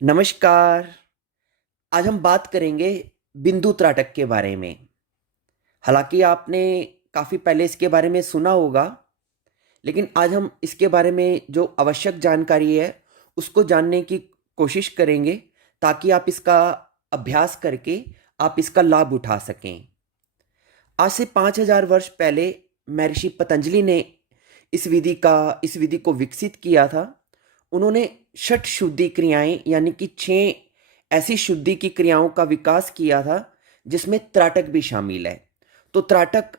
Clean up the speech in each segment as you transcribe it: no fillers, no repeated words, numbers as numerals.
नमस्कार। आज हम बात करेंगे बिंदु त्राटक के बारे में। हालांकि आपने काफ़ी पहले इसके बारे में सुना होगा, लेकिन आज हम इसके बारे में जो आवश्यक जानकारी है उसको जानने की कोशिश करेंगे, ताकि आप इसका अभ्यास करके आप इसका लाभ उठा सकें। आज से 5000 वर्ष पहले महर्षि पतंजलि ने इस विधि को विकसित किया था। उन्होंने षट शुद्धि क्रियाएं यानी कि 6 ऐसी शुद्धि की क्रियाओं का विकास किया था, जिसमें त्राटक भी शामिल है। तो त्राटक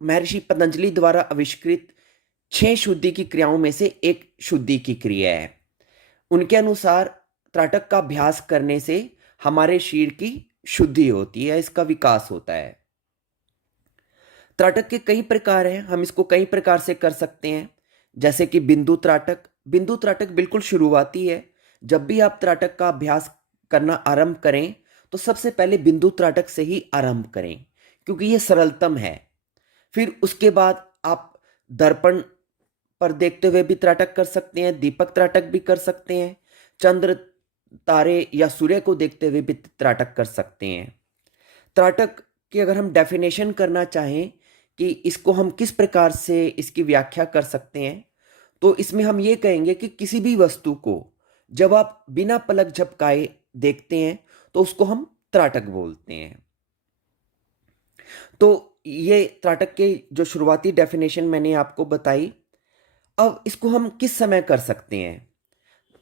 महर्षि पतंजलि द्वारा आविष्कृत 6 शुद्धि की क्रियाओं में से एक शुद्धि की क्रिया है। उनके अनुसार त्राटक का अभ्यास करने से हमारे शरीर की शुद्धि होती है, इसका विकास होता है। त्राटक के कई प्रकार हैं, हम इसको कई प्रकार से कर सकते हैं। जैसे कि बिंदु त्राटक। बिंदु त्राटक बिल्कुल शुरुआती है। जब भी आप त्राटक का अभ्यास करना आरंभ करें तो सबसे पहले बिंदु त्राटक से ही आरंभ करें, क्योंकि ये सरलतम है। फिर उसके बाद आप दर्पण पर देखते हुए भी त्राटक कर सकते हैं, दीपक त्राटक भी कर सकते हैं, चंद्र, तारे या सूर्य को देखते हुए भी त्राटक कर सकते हैं। त्राटक की अगर हम डेफिनेशन करना चाहें कि इसको हम किस प्रकार से इसकी व्याख्या कर सकते हैं, तो इसमें हम ये कहेंगे कि किसी भी वस्तु को जब आप बिना पलक झपकाए देखते हैं तो उसको हम त्राटक बोलते हैं। तो ये त्राटक के जो शुरुआती डेफिनेशन मैंने आपको बताई। अब इसको हम किस समय कर सकते हैं?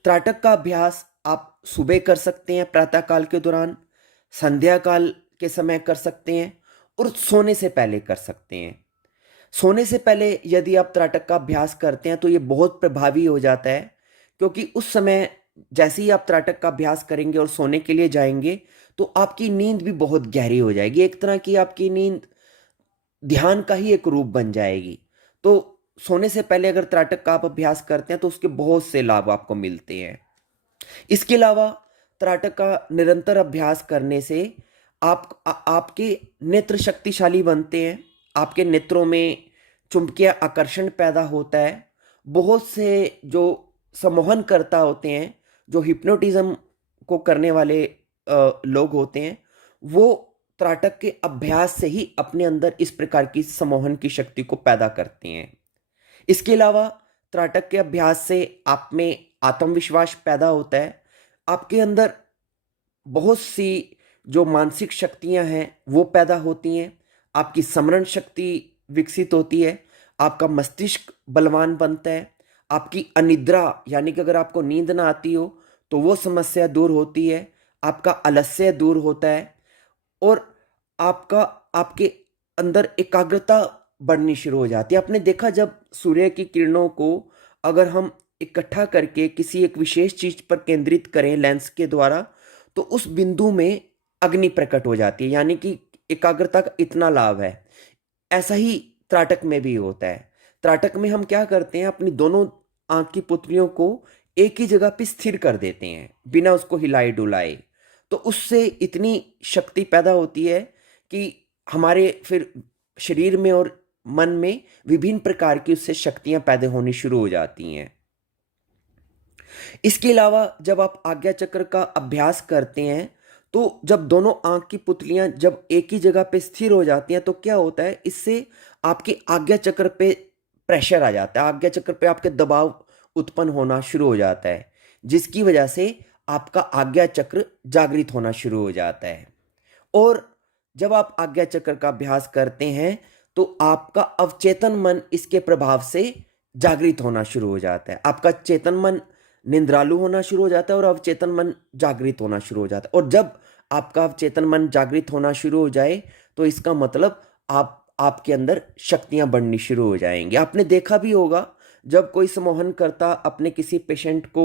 त्राटक का अभ्यास आप सुबह कर सकते हैं, प्रातःकाल के दौरान, संध्या काल के समय कर सकते हैं और सोने से पहले कर सकते हैं। सोने से पहले यदि आप त्राटक का अभ्यास करते हैं तो ये बहुत प्रभावी हो जाता है, क्योंकि उस समय जैसे ही आप त्राटक का अभ्यास करेंगे और सोने के लिए जाएंगे तो आपकी नींद भी बहुत गहरी हो जाएगी। एक तरह की आपकी नींद ध्यान का ही एक रूप बन जाएगी। तो सोने से पहले अगर त्राटक का आप अभ्यास करते हैं तो उसके बहुत से लाभ आपको मिलते हैं। इसके अलावा त्राटक का निरंतर अभ्यास करने से आपके नेत्र शक्तिशाली बनते हैं। आपके नेत्रों में चुंबकीय आकर्षण पैदा होता है। बहुत से जो सम्मोहन करता होते हैं, जो हिप्नोटिज्म को करने वाले लोग होते हैं, वो त्राटक के अभ्यास से ही अपने अंदर इस प्रकार की सम्मोहन की शक्ति को पैदा करते हैं। इसके अलावा त्राटक के अभ्यास से आप में आत्मविश्वास पैदा होता है। आपके अंदर बहुत सी जो मानसिक शक्तियां हैं वो पैदा होती हैं। आपकी स्मरण शक्ति विकसित होती है। आपका मस्तिष्क बलवान बनता है। आपकी अनिद्रा यानी कि अगर आपको नींद ना आती हो तो वो समस्या दूर होती है। आपका आलस्य दूर होता है और आपका आपके अंदर एकाग्रता बढ़नी शुरू हो जाती है। आपने देखा, जब सूर्य की किरणों को अगर हम इकट्ठा करके किसी एक विशेष चीज पर केंद्रित करें लेंस के द्वारा, तो उस बिंदु में अग्नि प्रकट हो जाती है, यानी कि एकाग्रता का इतना लाभ है। ऐसा ही त्राटक में भी होता है। त्राटक में हम क्या करते हैं, अपनी दोनों आंख की पुतलियों को एक ही जगह पे स्थिर कर देते हैं बिना उसको हिलाए डुलाए। तो उससे इतनी शक्ति पैदा होती है कि हमारे फिर शरीर में और मन में विभिन्न प्रकार की उससे शक्तियां पैदा होनी शुरू हो जाती हैं। इसके अलावा जब आप आज्ञा चक्र का अभ्यास करते हैं तो जब दोनों आंख की पुतलियां जब एक ही जगह पे स्थिर हो जाती हैं तो क्या होता है, इससे आपके आज्ञा चक्र पे प्रेशर आ जाता है। आज्ञा चक्र पे आपके दबाव उत्पन्न होना शुरू हो जाता है, जिसकी वजह से आपका आज्ञा चक्र जागृत होना शुरू हो जाता है। और जब आप आज्ञा चक्र का अभ्यास करते हैं तो आपका अवचेतन मन इसके प्रभाव से जागृत होना शुरू हो जाता है। आपका चेतन मन निंद्रालु होना शुरू हो जाता है और अवचेतन मन जागृत होना शुरू हो जाता है। और जब आपका अवचेतन मन जागृत होना शुरू हो जाए तो इसका मतलब आपके अंदर शक्तियां बढ़नी शुरू हो जाएंगी। आपने देखा भी होगा, जब कोई सम्मोहन करता अपने किसी पेशेंट को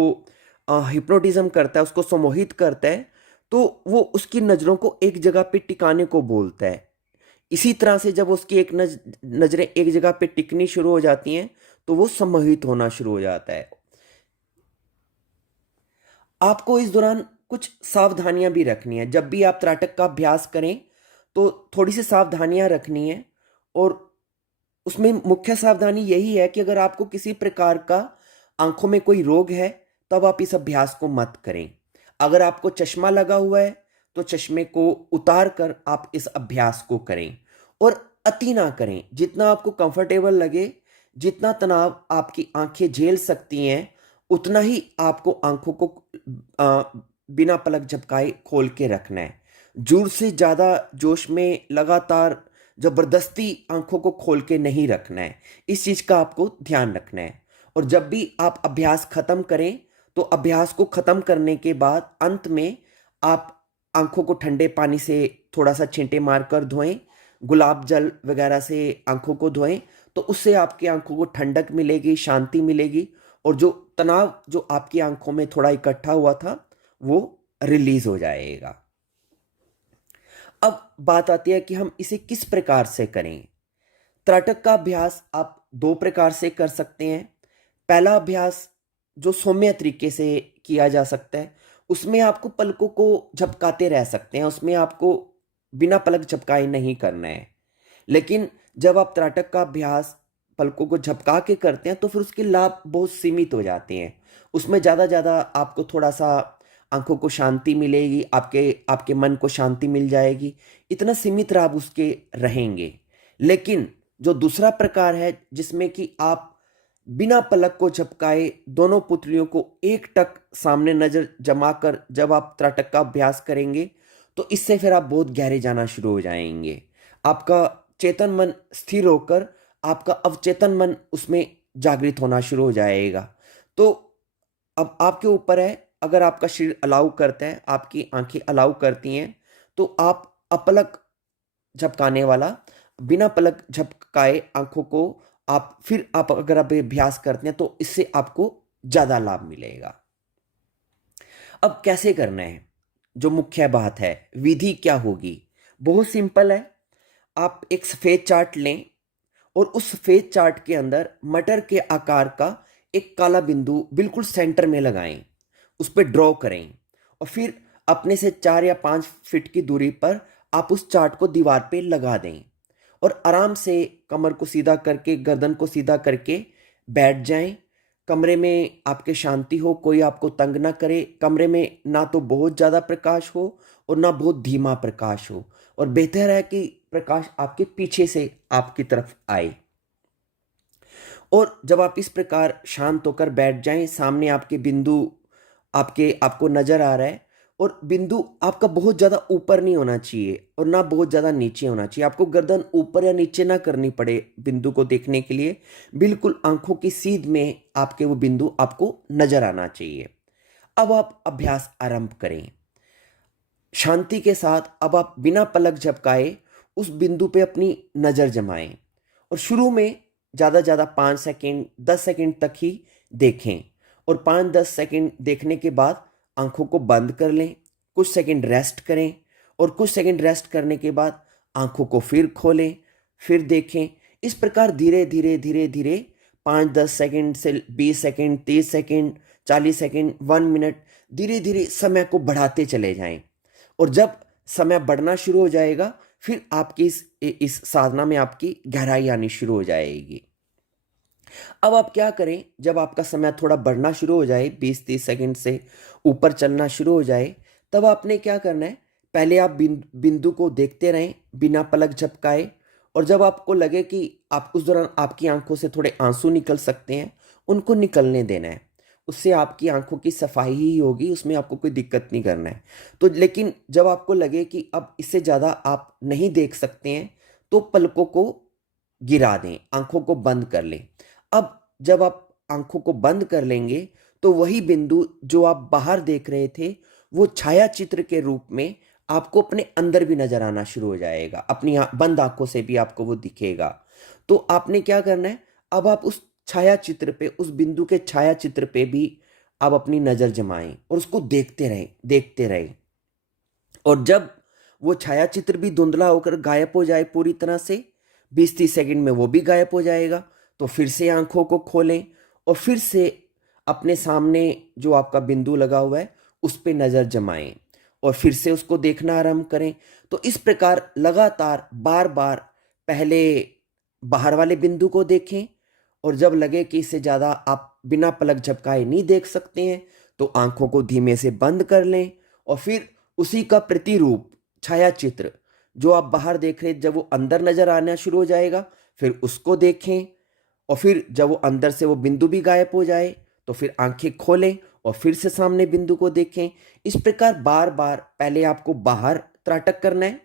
हिप्नोटिज्म करता है, उसको सम्मोहित करता है, तो वो उसकी नज़रों को एक जगह पे टिकाने को बोलता है। इसी तरह से जब उसकी एक नज़रें एक जगह पे टिकनी शुरू हो जाती हैं तो वो सम्मोहित होना शुरू हो जाता है। आपको इस दौरान कुछ सावधानियां भी रखनी है। जब भी आप त्राटक का अभ्यास करें तो थोड़ी सी सावधानियां रखनी है। और उसमें मुख्य सावधानी यही है कि अगर आपको किसी प्रकार का आंखों में कोई रोग है तब आप इस अभ्यास को मत करें। अगर आपको चश्मा लगा हुआ है तो चश्मे को उतार कर आप इस अभ्यास को करें और अति ना करें। जितना आपको कंफर्टेबल लगे, जितना तनाव आपकी आंखें झेल सकती हैं, उतना ही आपको आंखों को आ, बिना पलक झपकाए खोल के रखना है। जोर से ज़्यादा जोश में लगातार जबरदस्ती आंखों को खोल के नहीं रखना है। इस चीज़ का आपको ध्यान रखना है। और जब भी आप अभ्यास खत्म करें तो अभ्यास को खत्म करने के बाद अंत में आप आंखों को ठंडे पानी से थोड़ा सा छींटे मारकर धोएं, गुलाब जल वगैरह से आंखों को धोएं। तो उससे आपकी आंखों को ठंडक मिलेगी, शांति मिलेगी और जो तनाव जो आपकी आंखों में थोड़ा इकट्ठा हुआ था वो रिलीज हो जाएगा। अब बात आती है कि हम इसे किस प्रकार से करें। त्राटक का अभ्यास आप दो प्रकार से कर सकते हैं। पहला अभ्यास जो सौम्य तरीके से किया जा सकता है, उसमें आपको पलकों को झपकाते रह सकते हैं, उसमें आपको बिना पलक झपकाए नहीं करना है। लेकिन जब आप त्राटक का अभ्यास पलकों को झपका के करते हैं तो फिर उसके लाभ बहुत सीमित हो जाते हैं। उसमें ज़्यादा ज़्यादा आपको थोड़ा सा आंखों को शांति मिलेगी, आपके आपके मन को शांति मिल जाएगी, इतना सीमित लाभ उसके रहेंगे। लेकिन जो दूसरा प्रकार है जिसमें कि आप बिना पलक को झपकाए दोनों पुतलियों को एक टक सामने नजर जमा कर जब आप त्राटक का अभ्यास करेंगे तो इससे फिर आप बहुत गहरे जाना शुरू हो जाएंगे। आपका चेतन मन स्थिर होकर आपका अवचेतन मन उसमें जागृत होना शुरू हो जाएगा। तो अब आपके ऊपर है, अगर आपका शरीर अलाउ करता है, आपकी आंखें अलाउ करती हैं, तो आप अपलक झपकाने वाला बिना पलक झपकाए आंखों को आप अगर आप अभ्यास करते हैं तो इससे आपको ज्यादा लाभ मिलेगा। अब कैसे करना है, जो मुख्य बात है, विधि क्या होगी, बहुत सिंपल है। आप एक सफेद चार्ट लें और उस सफेद चार्ट के अंदर मटर के आकार का एक काला बिंदु बिल्कुल सेंटर में लगाएं, उस पर ड्रॉ करें और फिर अपने से 4 या 5 फीट की दूरी पर आप उस चार्ट को दीवार पे लगा दें और आराम से कमर को सीधा करके, गर्दन को सीधा करके बैठ जाएं। कमरे में आपके शांति हो, कोई आपको तंग ना करे। कमरे में ना तो बहुत ज़्यादा प्रकाश हो और ना बहुत धीमा प्रकाश हो, और बेहतर है कि प्रकाश आपके पीछे से आपकी तरफ आए। और जब आप इस प्रकार शांत होकर बैठ जाएं, सामने आपके बिंदु आपको नजर आ रहा है और बिंदु आपका बहुत ज़्यादा ऊपर नहीं होना चाहिए और ना बहुत ज़्यादा नीचे होना चाहिए। आपको गर्दन ऊपर या नीचे ना करनी पड़े बिंदु को देखने के लिए, बिल्कुल आंखों की सीध में आपके वो बिंदु आपको नजर आना चाहिए। अब आप अभ्यास आरंभ करें शांति के साथ। अब आप बिना पलक झपकाए उस बिंदु पे अपनी नज़र जमाएं और शुरू में ज़्यादा 5 सेकेंड 10 सेकेंड तक ही देखें और 5-10 सेकेंड देखने के बाद आंखों को बंद कर लें, कुछ सेकंड रेस्ट करें और कुछ सेकंड रेस्ट करने के बाद आंखों को फिर खोलें, फिर देखें। इस प्रकार धीरे धीरे धीरे धीरे 5-10 सेकंड से 20 सेकंड, 30 सेकंड, 40 सेकंड, 1 मिनट, धीरे धीरे समय को बढ़ाते चले जाएं। और जब समय बढ़ना शुरू हो जाएगा फिर आपकी इस साधना में आपकी गहराई आनी शुरू हो जाएगी। अब आप क्या करें, जब आपका समय थोड़ा बढ़ना शुरू हो जाए, 20-30 सेकंड से ऊपर चलना शुरू हो जाए, तब आपने क्या करना है, पहले आप बिंदु को देखते रहें बिना पलक झपकाए। और जब आपको लगे कि आप उस दौरान आपकी आंखों से थोड़े आंसू निकल सकते हैं, उनको निकलने देना है। उससे आपकी आंखों की सफाई ही होगी, उसमें आपको कोई दिक्कत नहीं करना है। तो लेकिन जब आपको लगे कि अब इससे ज़्यादा आप नहीं देख सकते हैं तो पलकों को गिरा दें, आंखों को बंद कर लें। अब जब आप आंखों को बंद कर लेंगे तो वही बिंदु जो आप बाहर देख रहे थे वो छाया चित्र के रूप में आपको अपने अंदर भी नजर आना शुरू हो जाएगा, अपनी बंद आंखों से भी आपको वो दिखेगा। तो आपने क्या करना है, अब आप उस छाया चित्र पे, उस बिंदु के छाया चित्र पे भी आप अपनी नजर जमाएं और उसको देखते रहें। और जब वो छाया चित्र भी धुंधला होकर गायब हो जाए पूरी तरह से, 20-30 सेकंड में वो भी गायब हो जाएगा, तो फिर से आंखों को खोलें और फिर से अपने सामने जो आपका बिंदु लगा हुआ है उस पे नज़र जमाएं और फिर से उसको देखना आरंभ करें। तो इस प्रकार लगातार बार बार पहले बाहर वाले बिंदु को देखें और जब लगे कि इससे ज़्यादा आप बिना पलक झपकाए नहीं देख सकते हैं तो आंखों को धीमे से बंद कर लें और फिर उसी का प्रतिरूप छाया चित्र जो आप बाहर देख रहे हैं, जब वो अंदर नजर आना शुरू हो जाएगा फिर उसको देखें, और फिर जब वो अंदर से वो बिंदु भी गायब हो जाए तो फिर आंखें खोलें और फिर से सामने बिंदु को देखें। इस प्रकार बार बार पहले आपको बाहर त्राटक करना है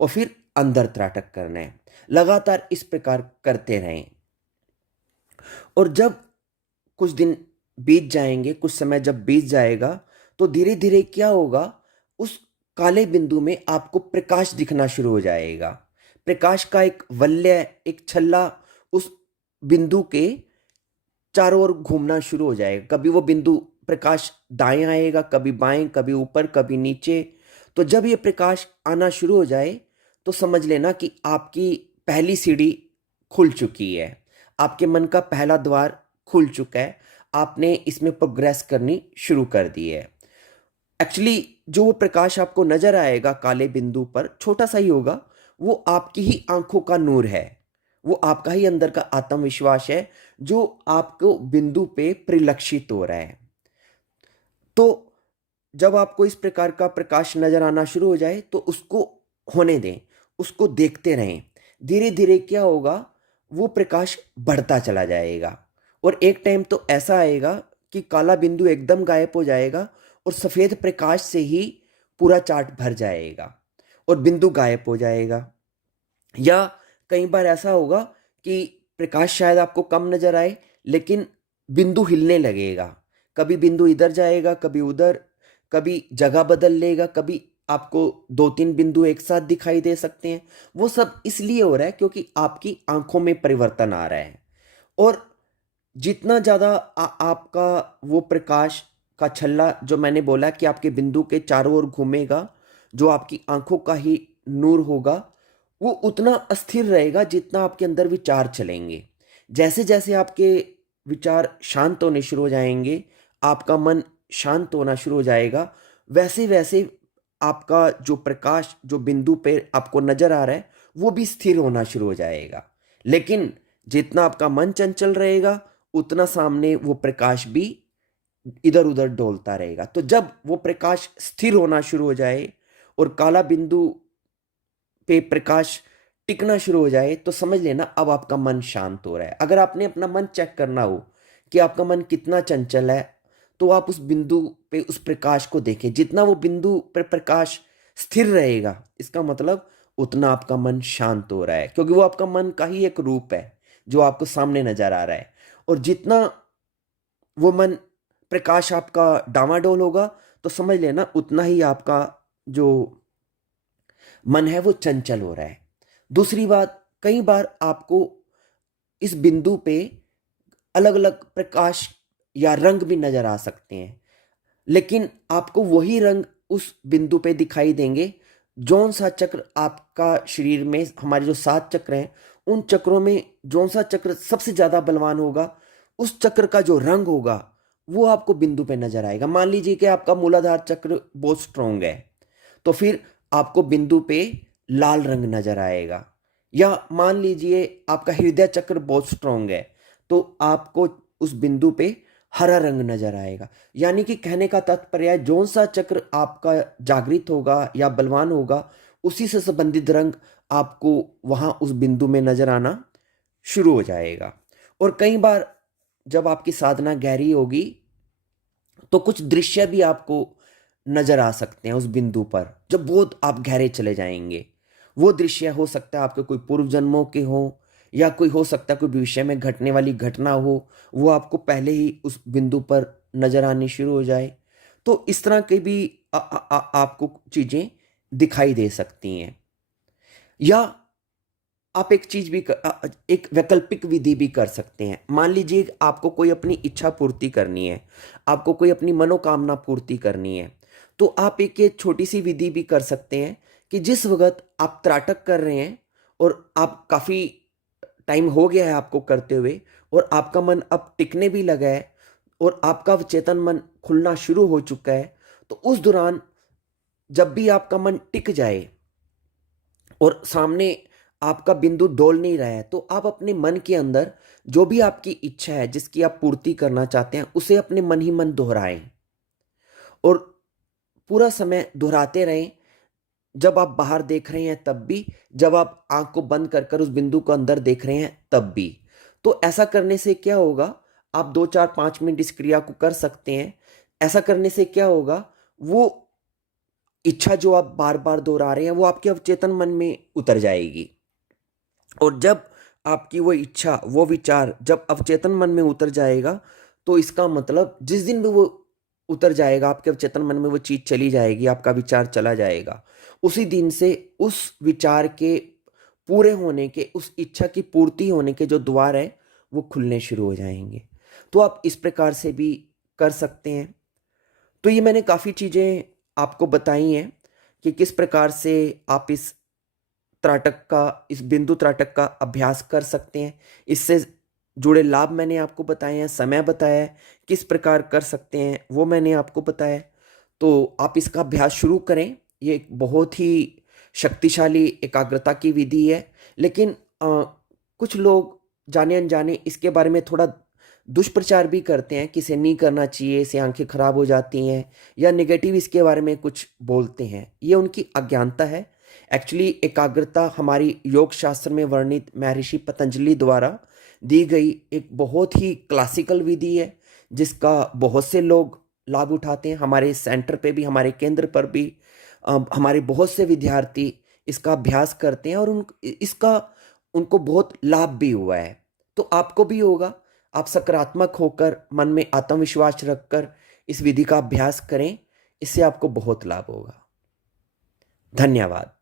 और फिर अंदर त्राटक करना है। लगातार इस प्रकार करते रहें। और जब कुछ दिन बीत जाएंगे, कुछ समय जब बीत जाएगा तो धीरे धीरे क्या होगा, उस काले बिंदु में आपको प्रकाश दिखना शुरू हो जाएगा। प्रकाश का एक वलय, एक छल्ला उस बिंदु के चारों ओर घूमना शुरू हो जाएगा। कभी वो बिंदु प्रकाश दाएं आएगा, कभी बाएं, कभी ऊपर, कभी नीचे। तो जब ये प्रकाश आना शुरू हो जाए तो समझ लेना कि आपकी पहली सीढ़ी खुल चुकी है, आपके मन का पहला द्वार खुल चुका है, आपने इसमें प्रोग्रेस करनी शुरू कर दी है। एक्चुअली जो वो प्रकाश आपको नजर आएगा काले बिंदु पर, छोटा सा ही होगा, वो आपकी ही आंखों का नूर है, वो आपका ही अंदर का आत्मविश्वास है जो आपको बिंदु पे परिलक्षित हो रहा है। तो जब आपको इस प्रकार का प्रकाश नजर आना शुरू हो जाए तो उसको होने दें, उसको देखते रहें। धीरे धीरे क्या होगा, वो प्रकाश बढ़ता चला जाएगा और एक टाइम तो ऐसा आएगा कि काला बिंदु एकदम गायब हो जाएगा और सफेद प्रकाश से ही पूरा चार्ट भर जाएगा और बिंदु गायब हो जाएगा। या कई बार ऐसा होगा कि प्रकाश शायद आपको कम नजर आए लेकिन बिंदु हिलने लगेगा, कभी बिंदु इधर जाएगा, कभी उधर, कभी जगह बदल लेगा, कभी आपको दो तीन बिंदु एक साथ दिखाई दे सकते हैं। वो सब इसलिए हो रहा है क्योंकि आपकी आंखों में परिवर्तन आ रहा है। और जितना ज़्यादा आपका वो प्रकाश का छल्ला जो मैंने बोला कि आपके बिंदु के चारों ओर घूमेगा, जो आपकी आंखों का ही नूर होगा, वो उतना अस्थिर रहेगा जितना आपके अंदर विचार चलेंगे। जैसे जैसे आपके विचार शांत होने शुरू हो जाएंगे, आपका मन शांत होना शुरू हो जाएगा, वैसे वैसे आपका जो प्रकाश जो बिंदु पे आपको नजर आ रहा है वो भी स्थिर होना शुरू हो जाएगा। लेकिन जितना आपका मन चंचल रहेगा उतना सामने वो प्रकाश भी इधर उधर डोलता रहेगा। तो जब वो प्रकाश स्थिर होना शुरू हो जाए और काला बिंदु पे प्रकाश टिकना शुरू हो जाए तो समझ लेना अब आपका मन शांत हो रहा है। अगर आपने अपना मन चेक करना हो कि आपका मन कितना चंचल है तो आप उस बिंदु पे उस प्रकाश को देखें। जितना वो बिंदु पर प्रकाश स्थिर रहेगा इसका मतलब उतना आपका मन शांत हो रहा है, क्योंकि वो आपका मन का ही एक रूप है जो आपको सामने नजर आ रहा है। और जितना वो मन प्रकाश आपका डामाडोल होगा तो समझ लेना उतना ही आपका जो मन है वो चंचल हो रहा है। दूसरी बात, कई बार आपको इस बिंदु पे अलग अलग प्रकाश या रंग भी नजर आ सकते हैं, लेकिन आपको वही रंग उस बिंदु पे दिखाई देंगे जौन सा चक्र आपका शरीर में, हमारे जो 7 चक्र हैं उन चक्रों में जौन सा चक्र सबसे ज्यादा बलवान होगा उस चक्र का जो रंग होगा वो आपको बिंदु पे नजर आएगा। मान लीजिए कि आपका मूलाधार चक्र बहुत स्ट्रोंग है तो फिर आपको बिंदु पे लाल रंग नजर आएगा। या मान लीजिए आपका हृदय चक्र बहुत स्ट्रोंग है तो आपको उस बिंदु पे हरा रंग नजर आएगा। यानी कि कहने का तात्पर्य है जौन सा चक्र आपका जागृत होगा या बलवान होगा उसी से संबंधित रंग आपको वहां उस बिंदु में नजर आना शुरू हो जाएगा। और कई बार जब आपकी साधना गहरी होगी तो कुछ दृश्य भी आपको नजर आ सकते हैं उस बिंदु पर, जब बहुत आप गहरे चले जाएंगे। वो दृश्य हो सकता है आपके कोई पूर्व जन्मों के हो या कोई हो सकता है कोई भविष्य में घटने वाली घटना हो, वो आपको पहले ही उस बिंदु पर नजर आनी शुरू हो जाए। तो इस तरह के भी आपको चीजें दिखाई दे सकती हैं। या आप एक चीज भी एक वैकल्पिक विधि भी कर सकते हैं। मान लीजिए आपको कोई अपनी इच्छा पूर्ति करनी है, आपको कोई अपनी मनोकामना पूर्ति करनी है, तो आप एक ये छोटी सी विधि भी कर सकते हैं कि जिस वक्त आप त्राटक कर रहे हैं और आप काफी टाइम हो गया है आपको करते हुए और आपका मन अब टिकने भी लगा है और आपका चेतन मन खुलना शुरू हो चुका है, तो उस दौरान जब भी आपका मन टिक जाए और सामने आपका बिंदु डोल नहीं रहा है तो आप अपने मन के अंदर जो भी आपकी इच्छा है जिसकी आप पूर्ति करना चाहते हैं उसे अपने मन ही मन दोहराएं। और पूरा समय दोहराते रहें। जब आप बाहर देख रहे हैं तब भी, जब आप आंख को बंद कर कर उस बिंदु को अंदर देख रहे हैं तब भी। तो ऐसा करने से क्या होगा, आप 2 4 5 मिनट इस क्रिया को कर सकते हैं। ऐसा करने से क्या होगा, वो इच्छा जो आप बार बार दोहरा रहे हैं वो आपके अवचेतन मन में उतर जाएगी। और जब आपकी वो इच्छा, वो विचार जब अवचेतन मन में उतर जाएगा, तो इसका मतलब जिस दिन भी वो उतर जाएगा, आपके अवचेतन मन में वो चीज चली जाएगी, आपका विचार चला जाएगा, उसी दिन से उस विचार के पूरे होने के, उस इच्छा की पूर्ति होने के जो द्वार है वो खुलने शुरू हो जाएंगे। तो आप इस प्रकार से भी कर सकते हैं। तो ये मैंने काफ़ी चीज़ें आपको बताई हैं कि किस प्रकार से आप इस बिंदु त्राटक का अभ्यास कर सकते हैं। इससे जुड़े लाभ मैंने आपको बताए हैं, समय बताया है, किस प्रकार कर सकते हैं वो मैंने आपको बताया है। तो आप इसका अभ्यास शुरू करें। ये एक बहुत ही शक्तिशाली एकाग्रता की विधि है। लेकिन कुछ लोग जाने अनजाने इसके बारे में थोड़ा दुष्प्रचार भी करते हैं कि इसे नहीं करना चाहिए, इससे आंखें खराब हो जाती हैं, या नेगेटिव इसके बारे में कुछ बोलते हैं। ये उनकी अज्ञानता है। एक्चुअली एकाग्रता हमारी योग शास्त्र में वर्णित महर्षि पतंजलि द्वारा दी गई एक बहुत ही क्लासिकल विधि है, जिसका बहुत से लोग लाभ उठाते हैं। हमारे सेंटर पे भी, हमारे केंद्र पर भी हमारे बहुत से विद्यार्थी इसका अभ्यास करते हैं और इसका उनको बहुत लाभ भी हुआ है। तो आपको भी होगा। आप सकारात्मक होकर, मन में आत्मविश्वास रखकर इस विधि का अभ्यास करें। इससे आपको बहुत लाभ होगा। धन्यवाद।